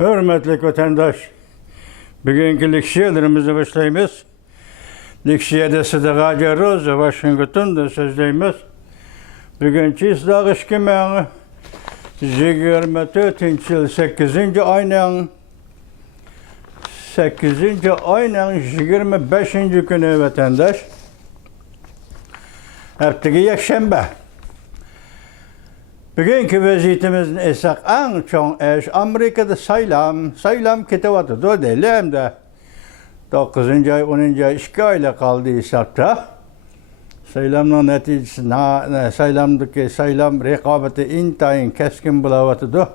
Hürmetli vatandaş, bugünkü leksiyalarımızı başlayımız. Leksiyada Sıdıka Roz, Washington'da sözleyimiz. Bugünkü İsdağış kimeği 24. yıl 8. ayının 25. günü vatandaş. Hepteki yakşembe. Bugünkü vaziyetimizin esas en çok Amerika'da saylam kitabatı da değil hem de 9. ay 10. ay 2 ayla kaldı hesapta. Saylamın neticesi saylam rekabeti intayın keskin bulavatı da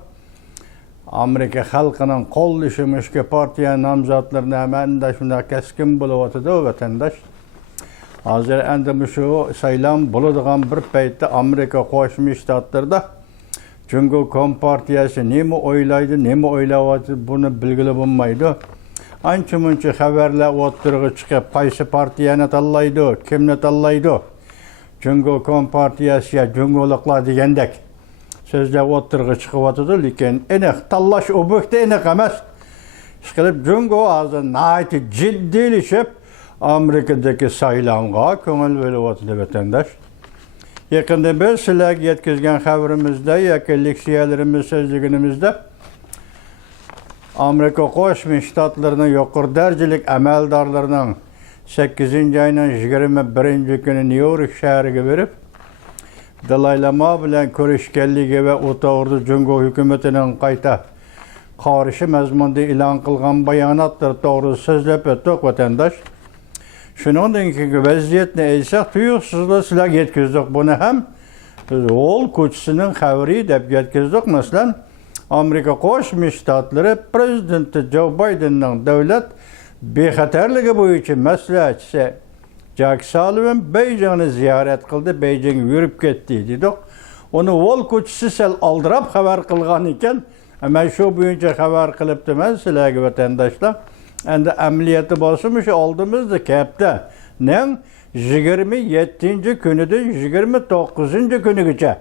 Amerika halkının kol düşmüş ki partiye namzatlarını hemen de şunda keskin bulavatı da vatandaş. Hazır endemi şu saylam bulduğum bir peytte Amerika Koşmuş Ştatlar'da çünkü Kompartiyası ne mi oylaydı, ne mi oylavatı bunu bilgili bulmaydı. Ançı haberle oturuğu çıkıp paysı partiyana tallaydı, kimle tallaydı. Çünkü Kompartiyası ya cüngoluklar diyendek sözde oturuğu çıkıvatıdı. Lakin enek tallaş obükte enek emez. Şıkılıp cüngo ağzı naiti ciddilişip Amerika'daki saylamğa köngül verivatıdı vatandaş. Yakında bir silah yetkizgen haberimizde, yakın leksiyalarımız sözlüğümüzde Amerika Koşmuş Ştatlarının yukarı derecelik emeldarlarının 8. ayının 21. günü New York şehriga verip dalaylama bilen körüşkenligi ve otoğurdu Cungo hükümetinin qayta qarşı mazmunda ilan kılgan bayanatlar doğru sözlep ötük vatandaş. Şunundan ki vaziyetini eysek tuyuksuzda silah yetkizdik. Bunu hem ol kuçsinin haberi dep yetkizdik. Mesela Amerika Koşmuş Ştatları Prezidenti Joe Biden'ın devlet bexatarligi boyunca maslahatçisi Jack Sullivan Beijing'i ziyaret kıldı. Beijing yürüp gitti dedik. Onu ol kuçsi sel aldırap haber kılgan iken ama şu boyunca haber kılıptı mesela vatandaşlar. Endi ameliyatı basılmış aldığımızda kepte. Ne? 27. günüdün 29. günügüce.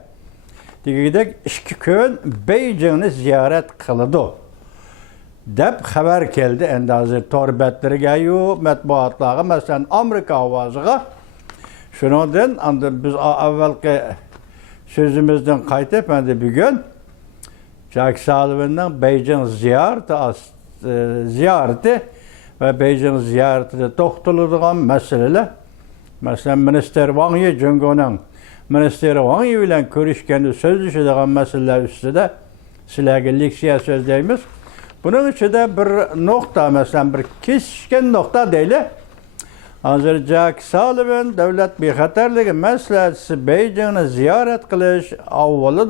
Digidek 2 gün Beijing'i ziyaret kıldı. Dep haber geldi. Endi hazır torbetleri geliyor, metbuatlığa, mesela Amerika avazıga. Şunundan biz evvelki sözümüzden kaytıp endi bir gün Jack Sullivan'dan Beijing ziyareti ve Beijing ziyaretinde toxtulduğum meseleler. Mesela Minister Wang Yi Cungo'nun Minister Wang Yi ile görüşkende sözleşilen meseleler üstünde sizlerge leksiya sözleyimiz. Bunun içinde bir nokta mesela bir keskin nokta değil. Hazır Jack Sullivan devlet bexatarligi maslahatçisi Beijing'i ziyaret kılış avvalı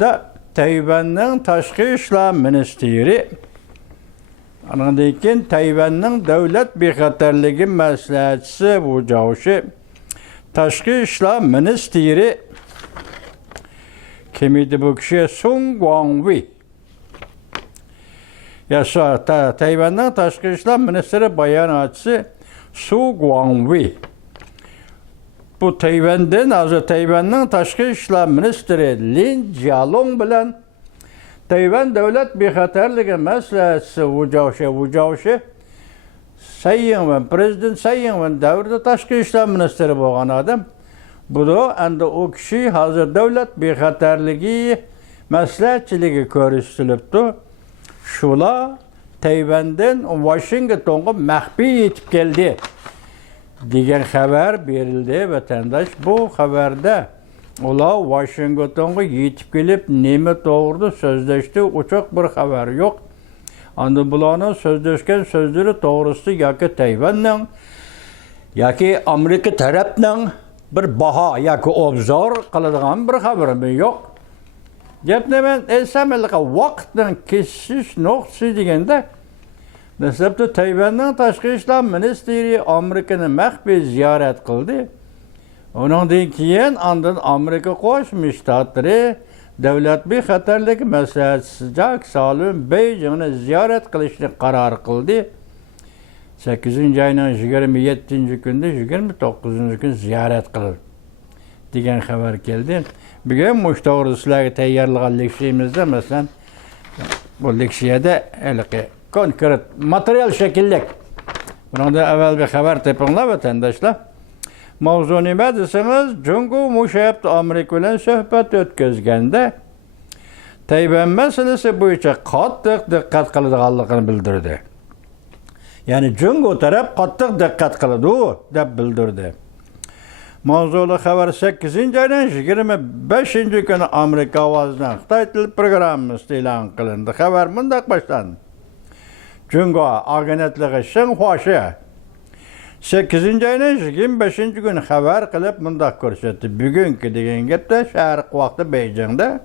da Tayvan'ın Taşqi İşler Ministeri anadaki Tayvan'ın devlet bexatarligi maslahatçisi bu cavuşu Taşqi İşler Ministeri kimidi bu kişi Sung Guangwei. Yaşa Tayvan'ın Taşqi İşler Ministeri bayanatçısı Su Guangwei. Bu Tayvan'ın Taşqi İşler Ministeri Lin Jialong bilen Tayvan devlet bexatarligi maslahatçısı Wu Sayın Prezident Sayın davrida Taşqi İşler Ministeri bo'lgan adam. Bu da endi o kişi hazır devlet bexatarligi maslahatçıligi ko'rsatilibdi. Şula Tayvan'dan Washington'a maxfiy yetib keldi degan xabar berildi vatandaş. Bu xabarda ular Washington'a yetib kelib nima to'g'rida so'zlashdi uchoq bir xabar yo'q. Endi bularning so'zlashgan so'zlari to'g'risida yoki Tayvanning yoki Amerika tarafning bir baho yoki obzor qiladigan bir xabarimiz yo'q. Gapni men esamliqqa vaqtdan kesish nuqtasi deganda dastlabda Tayvanning Tashqi ishlar ministri Amerikani maxfiy ziyorat qildi. Undan keyin Amerika Qo'shma Shtatlari davlat bexatarligi maslahatchisi Jack Sullivan Beijing'i ziyorat qilishni qaror qildi. 8. ayning 27. kunda 29. kun ziyorat qildi degan xabar keldi. Bugün müştahır sizlerge tayyorlagan leksiyamizda mesela bu leksiyada konkret material şekillik. Bunda evvel bir haber tepinler vatandaşlar. Mavzu nima deseniz, Jungo muşayaptı Amerika bilen söhbet ötközgende Tayvan meselesi boyunca qattiq diqqat qiladiganligini bildirdi. Yani Jungo taraf qattiq diqqat qiladi deb bildirdi. Mavzulu xabar 8 aydan 25 kuni Amerika ovozidan Xitoy til programmasi e'lon qilindi. Xabar mundaq boshlandi. Jungo agentligi Xinhua 8 aydan 25 kuni xabar qilib mundaq ko'rsatdi. Bugungi degan gapda Sharq vaqti Beijingda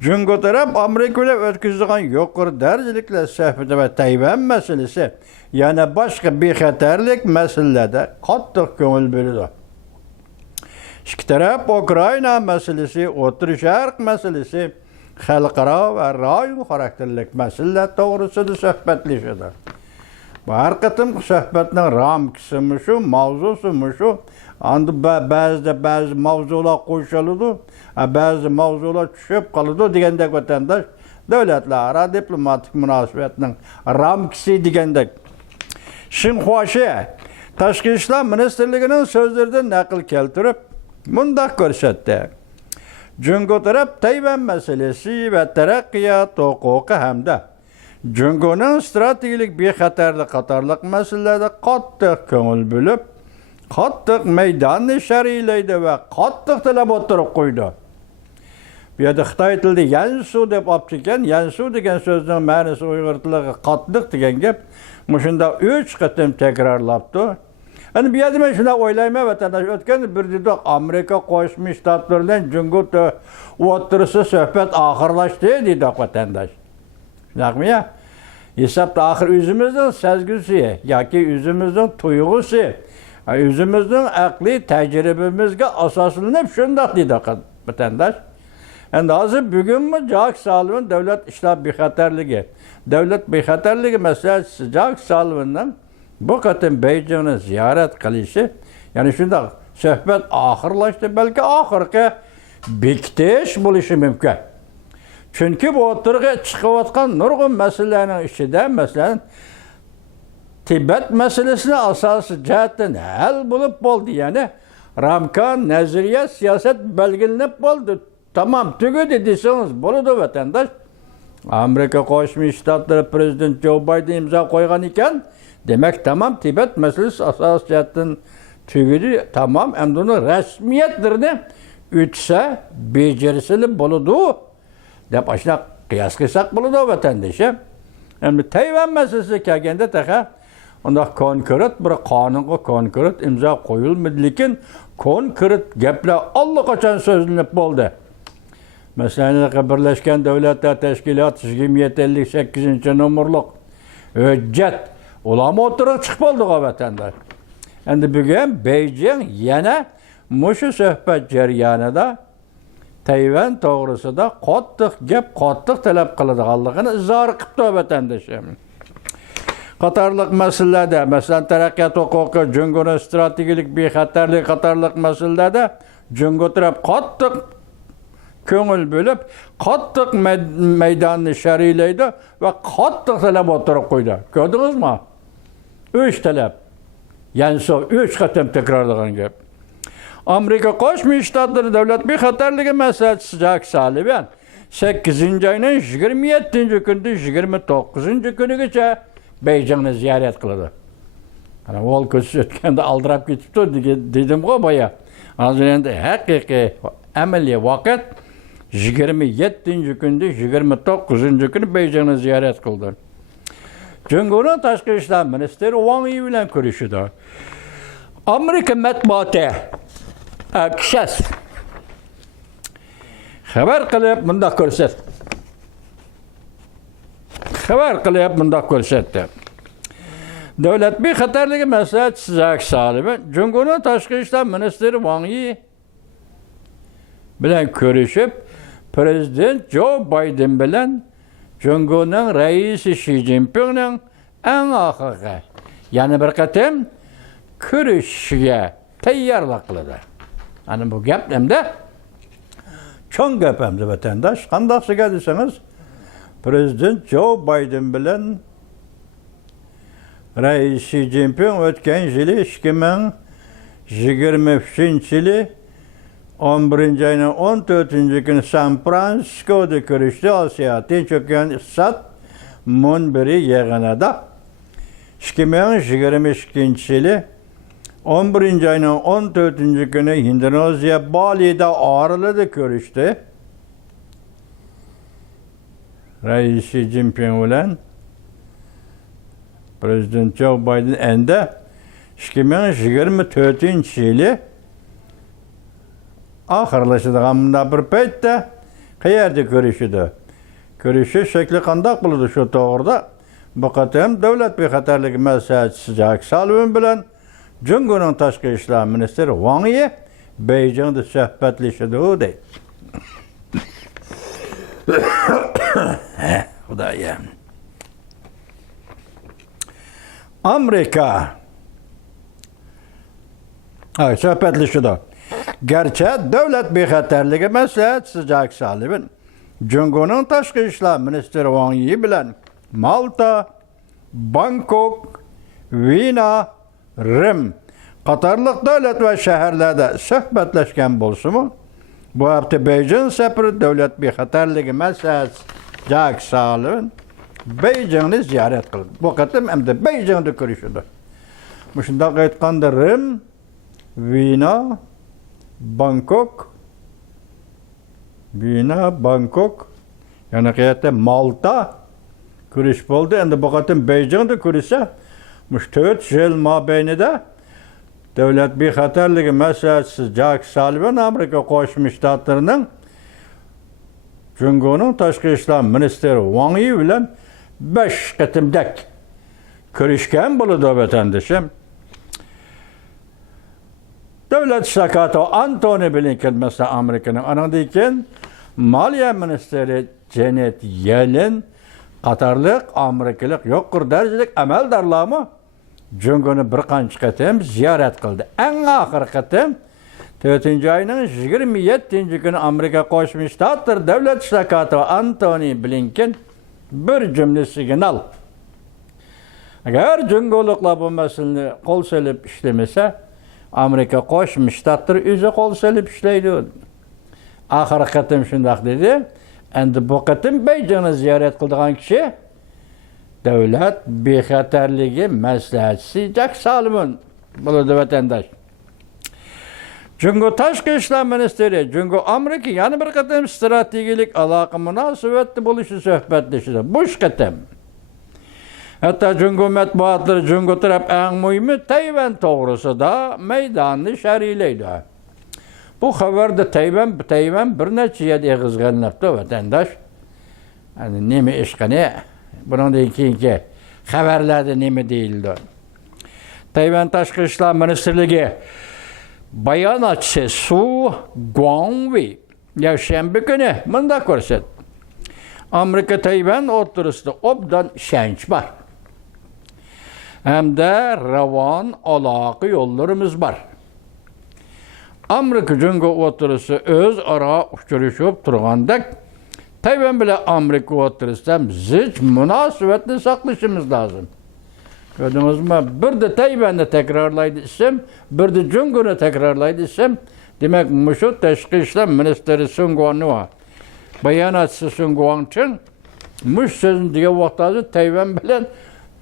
Jungo taraf Amerika bilan o'tkazilgan yuqori darajaliklar suhbati va Tayvan masalasi yana boshqa bexatarlik masalalarda qattiq ko'ngil bo'ldi. Ikki taraf Ukraina masalasi, O'rta Sharq masalasi, xalqaro va rayon xarakterlik masalalar to'g'risida suhbatlashadi. Bu har qatim suhbatning ramkasi shu, mavzusi shu. Anda ba'zi mavzular qo'shiladi, ba'zi mavzular tushib qoladi degandek vatandaş davlatlararo diplomatik munosabatning ramkasi degandek. Xinhua Tashqi ishlar ministrligining so'zlaridan naql keltirib mundaq ko'rsatdi. Jungo taraf Tayvan masalasi va taraqqiyot huquqi hamda Jungoning strategik bexatarlik qatorliq masalalarda qattiq ko'ngil bo'lib, qattiq maydonni shariylaydi va qattiq talab o'tirib qo'ydi. Bu yerda Xitoy tilida yansu deb olib chiqqan, yansu degan so'zning ma'nosi Uyg'ur tilida qattiq degan gap, shunda 3 qatim takrorlabdi. Endi bu yerda men shuna o'ylayman, vatandosh o'tgan bir dedi Amerika Qo'shma Shtatlar bilan Jungo o'tirsa suhbat oxirlashdi dedi vatandosh. Shunaqmi ya? Hesabda oxir o'zimizning sezgusi yoki o'zimizning tuyg'usi, o'zimizning aqliy tajribamizga asoslanib shundoq dedi vatandosh. Endi hozir bugunmi Jack Sullivan davlat ishlar bexatarligi, davlat bexatarligi masalasi Jack Sullivanning bu qatim Beijingni ziyorat qilishi, ya'ni shundoq suhbat oxirlashdi, balki oxirgi bekitish bo'lishi mumkin. Chunki bu o'tirg'a chiqayotgan nurg'un masalalarning ichida, masalan, Tibet masalasini asosiy jihatdan hal bo'lib bo'ldi, ya'ni ramka, nazariya, siyosat belgilanib bo'ldi. Tamam, tugadi desangiz bo'ladi vatandosh. Amerika Qo'shma Shtatlari prezident Joe Biden imzo qo'ygan ekan, demak tamam Tibet masalasi asosiy jihatdan tugadi, tamam, endi uni rasmiyatlarini o'tsa, bejirsili bo'ladi deb ashuna qiyos qilsak bo'ladi vatandosh. Endi Tayvan masalasi kelganda taqa unda konkret bir qonunga konkret imzo qo'yilmadi, lekin konkret gaplar allaqachon so'zlanib bo'ldi. Masalan, Birlashgan Davlatlar Tashkiloti 2758-nomerlik hujjat ulamo o'tirib chiqib oldi vatandosh. Endi bugun Beijing yana mushu suhbat jarayonida Tayvan to'g'risida qattiq gap, qattiq talab qiladiganligini izhor qildi vatandoshim. Qatorliq masalalarda, masalan, taraqqiyot huquqi, Jungoning strategik bexatarlik qatorliq masalalarda Jungo taraf qattiq ko'ngil bo'lib, qattiq maydonni shariylaydi va qattiq talab o'tirib qo'ydi. Ko'rdingizmi? 3 talab. Ya'ni 3 qatim takrorlagan gap. Amerika Qo'shma Shtatlari davlat bexatarligi masalasi Jack Sullivan 8 ayning 27 kundan 29 kunigacha Beijingni ziyorat qildi. Ana o'l ko'z o'tganda aldirab ketibdi dedim-ku boya. Hozir endi haqiqiy amaliy vaqt 27 kunda 29 kuni Beijingni ziyorat qildi. Jungoning tashqi ishlar ministri Wang Yi bilan ko'rishdi. Amerika matbuoti kishas xabar qilib bunda ko'rsatdi. Davlat bexatarligi masalasi Jack Sullivan Jungoning tashqi ishlar ministri Wang Yi bilan ko'rishib, Prezident Joe Biden bilan Jungoning raisi Xi Jinpingning eng oxirgi, ya'ni bir qatim ko'rishga tayyorlik qildi. Ana bu gap hamda cho'ng gap hamda vatandosh, qandoqsiga desangiz, Prezident Joe Biden bilen Reis Xi Jinping ötken yılı 2023 yılı 11. ayının 14. günü San Francisco'da görüştü. Asya Tinç Okyan İktisat Munbiri yığınında 2022 yılı 11. ayının 14. günü Endonezya Bali'de ağırladı görüştü. Reis Xi Jinping bilen Prezident Joe Biden ende 2024 yılı ahırlaşıdığımda bir peytte qayerda görüşüdü. Görüşü şekli qandaq buldu şu toğırda. Bu qatam devlet bexatarligi maslahatchisi Jack Sullivan bilen Jungo'nun Tashqi ishlar ministri Wang Yi Beijingda suhbatlashdi deydi. Xudayam. Amerika suhbatlashdi. Gerçi devlet bexatarligi maslahatchisi Jack Sullivan Jungo'nun Tashqi ishlar ministri Wang Yi bilen Malta, Bangkok, Vina, Rim qatarlıq devlet ve şehirlerde söhbetleşken bolsumu bu hafta Beijing seferi devlet bexatarligi maslahatchisi Jack Sullivan Beijingni ziyaret kıldı. Bu qatim hem de Beijing'de görüşüdü. Muşundaq aytqanda Rim, Vina, Bangkok, yani qiyatda Malta görüş boldu. Endi bu qatim Beijing'de görüşse muş 4 yıl mabeynida devlet bexatarligi maslahatchisi Jack Sullivan Amerika Qo'shma Shtatlarining Jungo'nun Tashqi ishlar ministri Wang Yi bilan 5 qatimdak görüşken bo'ladi vatandaşım. Devlet sekreteri Antony Blinken mesela Amerika'nın anadayken Maliye Ministeri Janet Yellen qatarlıq Amerikalık yokkur derecelik amaldarlarımı Jungo'nu bir qancha qatim ziyaret kıldı. En ahir qatim 4. ayının 27. günü Amerika Qo'shma Shtatlar Devlet sekreteri Antony Blinken bir cümlesini al. Eğer Jungo'luklar bu meseleni kol selip işlemese Amerika Qo'shma Shtatlar o'zi qo'l selip ishlaydi. Ahir qatim shundaq dedi. Endi bu qatim Beijingni ziyorat qilgan kishi devlet bexatarligi maslahatchisi Jack Sullivan bo'ladi vatandaş. Jungo Tashqi ishlar ministri Jungo Amerika yana bir qatim strategik aloqa munosabatda bo'lishi suhbatlashdi. Bu qatim hatta Jungo matbuotlari Jungo taraf eng muhimi Tayvan to'g'risida maydonni sharhlaydi. Bu xabarda Tayvan bir necha yerda eg'izganlabdi vatandaş. Yani nima ish qani? Bundan keyingi xabarlarda nima deyildi? Tayvan Tashqi ishlar ministrligi bayonotchisi Su Guangwei yakshanba kuni bunda ko'rsatdi. Amerika Tayvan o'rtasida obdan ishonch bor. Hamda ravon aloqa yo'llarimiz bor. Amerika Jungo o'rtasida o'zaro uchrashib turganda Tayvan bilan Amerika o'rtasida zich munosabatni saqlashimiz lozim. Gördünüzmü? Bir de Tayvan'ı tekrarlaydı isim, bir de Jungo'nu tekrarlaydı isim. Demek muşu Tashqi ishlar ministri Sun Guang'u bayonotchisi Sun Guang için muş sözün diye vaqtda Tayvan bilan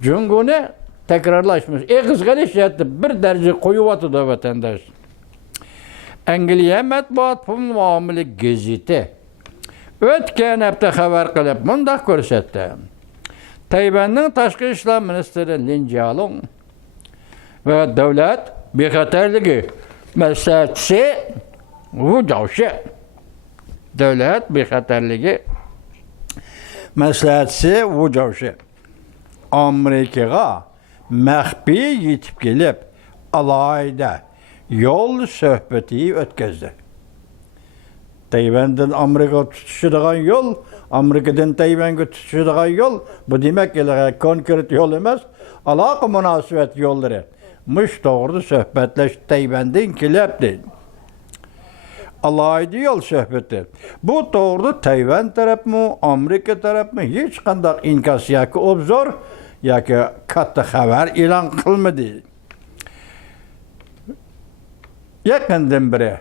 Jungo'nu tekrarlaşmış. Qizg'anish yetdi bir derece qo'yuyotidu vatandaş. Angliya matbuot muomili gazeti o'tgan hafta xabar qilib mundaq ko'rsatdi. Tayvan'ın Tashqi ishlar ministri Lin Jialong ve devlet bexatarligi maslahatchisi Wu Zhaoxi devlet bexatarligi maslahatchisi Wu Zhaoxi Amerikaga maxfiy yetib kelib alayda yo'l suhbati o'tkazdi. Tayvan'dan Amerika tutuşadigan yol, Amerika'dan Tayvan'a tutuşadigan yol, bu demek ki konkret yol emas, aloqa munosabat yo'llari. Mush to'g'ri suhbatlash Tayvandan kelyapti. alaydı yol söhbeti. Bu doğru Tayvan taraf mı, Amerika taraf mı hiç qandaq inkas yoki obzor yoki katta xabar e'lon qilmadi. Yaqindan beri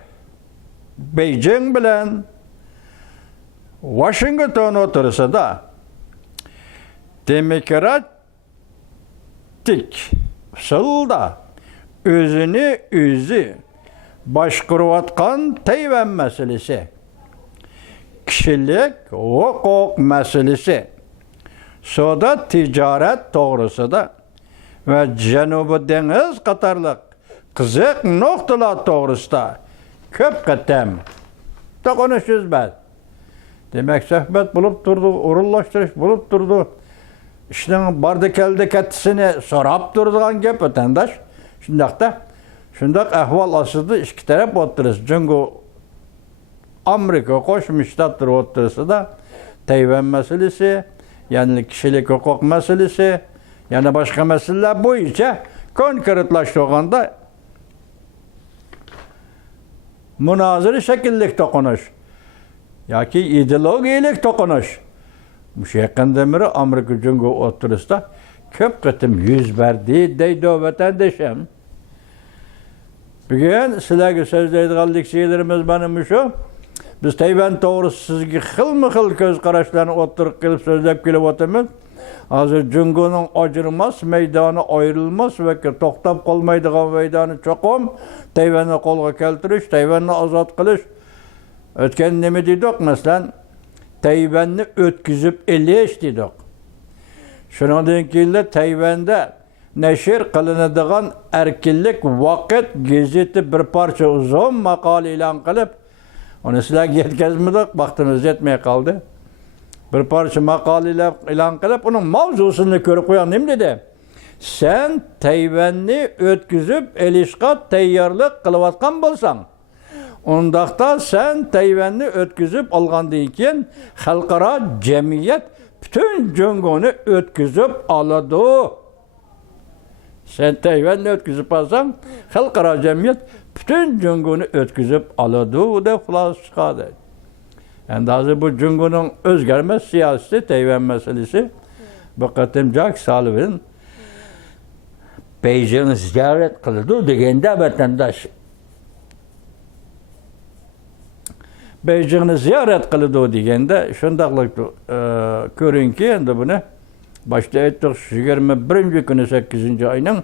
Beijing bilan Washington o'tirisida demokratik usulda özünü özü başqurayotgan Tayvan meselesi, kişilik hukuk meselesi, savdo ticaret to'g'risida ve Janubiy dengiz qatorliq qiziq nuqtalar to'g'risida ko'p qatam to'qnashishimiz bor. Demek söhbet bulup durdu, urullaştırış bulup durdu. İşte barda keldi kettisini sorap durduğun gep vatandaş. Şundak ahval asıldı, iki taraf otururuz. Çünkü Amerika Koşmuş Ştatları oturursa da Tayvan meselesi, yani kişilik hukuk meselesi, yani başka meseleler boyunca konkretlaştığında münazırı şekillik dokunuş. Yoki ideologiyalik to'qinish. Mush yaqindan beri Amerika Jungo o'tirisida ko'p qatim yuz berdi deydi vatandoshim. Bugun sizlarga so'zlaydiganlik şeylerimiz benim shu. Biz Tayvan to'g'risida sizga xilma-xil ko'z qarashlarni o'tirib kelib so'zlab kelib o'tamiz. Hozir Jungoning ajrimaz maydoni ayrılmaz ve to'xtab qolmaydigan maydoni cho'qim Tayvanni qo'lga keltirish, Tayvanni ozod qilish. Ötken ne mi dedik? Mesela Tayvan'ı ötküzüp eliş dedik. Şundan ki Tayvan'da neşir kılınadığın erkillik vakit gazete bir parça uzun makale ilan kılıp onu sizlerge yetkazmadık, vaktimiz yetmeye kaldı. Bir parça makale ilan kılıp onun mavzusunu körüp koyan ne dedi? Sen Tayvan'ı ötküzüp elişka teyyarlık kılıvatkan bolsan, ondaqda sen Tayvan'ı ötküzüp alğandan keyin xalqaro cemiyet bütün Jungoni ötküzüp aladı. Sen Tayvan'ı ötküzüp alsan xalqaro cemiyet bütün Jungoni ötküzüp aladı deb xulosa chiqadi. Endi hozir bu Jungoning o'zgarmas siyosati Tayvan meselesi bu qatim Jack Sullivan Beijingni ziyorat qildi deganda vatandosh Beijingni ziyorat qildi deganda shundaqlik ko'ringki endi buni boshda aytdik 21 kuni 8-oyning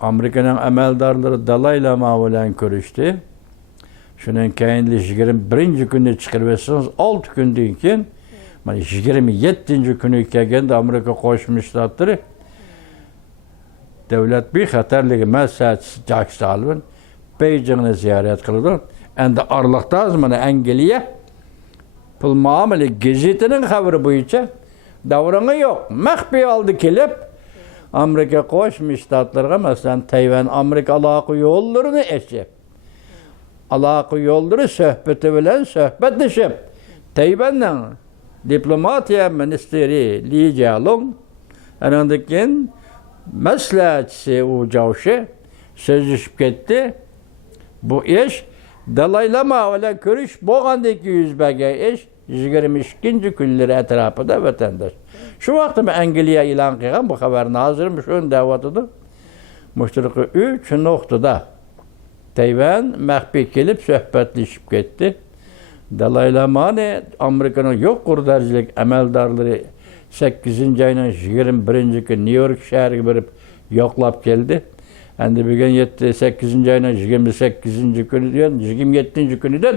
Amerikaning amaldorlari Dalay Lama bilan ko'rishdi. Shundan keyin 21 kuni chiqarib etsangiz 6 kundan keyin mana 27-kuni kelganda Amerika Qo'shma Shtatlari davlat bexatarligi maslahatchisi Jack Sullivan Beijingni ziyorat qildi. Endi arlıqda mana Angliya pul muomala gazetining xabari bo'yicha davranı yok. Maxfiy oldi kelib Amerika Qo'shma Shtatlarga masalan Tayvan Amerika aloqa yo'llarini ochib aloqa yo'llari suhbati bilan suhbatlashib Tayvanning diplomatiya ministri Li Jialong andan keyin maslahatchisi u Javshi so'zlashib ketdi. Bu ish Dalay Lama bilan ko'rish bo'lgandan keyin yuz bergan ish 22-kunlar atrofida vatandosh. Shu vaqtda Angliya e'lon qilgan bu xabarni hozir shuni da'vatida mushtaraqi 3 nuqtada Tayvan maxfiy kelib suhbatlashib ketdi. Dalay Lamani Amerikaning yuqori darajalik amaldorlari 8-oyning 21-kuni New York shahriga borib yo'qlab keldi. Endi bugun 8-oyning 28-kunidan 27-kunidan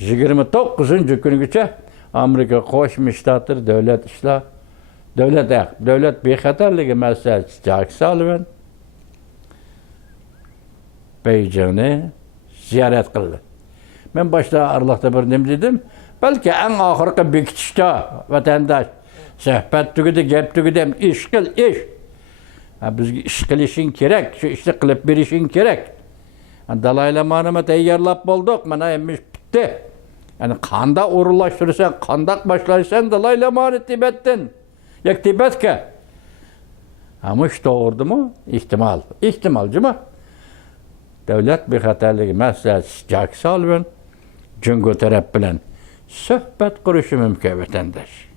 29-kunigacha Amerika Qo'shma Shtatlar davlat bexatarligi maslahatchisi Jack Sullivan Beijingni ziyorat qildi. Men boshda arliqda bir nima dedim? Balki eng oxirgi bekitishda vatandosh suhbat tugadi, gap tugadi, ish qil, ish. Bizga ish qilishing kerak, shu ishni qilib berishing kerak. Dalay Lamani tayyorlab bo'ldik, mana endi bitdi. Yani qanda o'rinlashtirsan, qandaq boshlaysan Dalay Lamani Tibetdan. Yak Tibetga. Ama ish to'g'ridimi? Ehtimol. Ehtimol, juma. Devlet bexatarligi maslahatchisi Jack Sullivan Jungo taraf bilan suhbat qurishi mumkin vatandosh.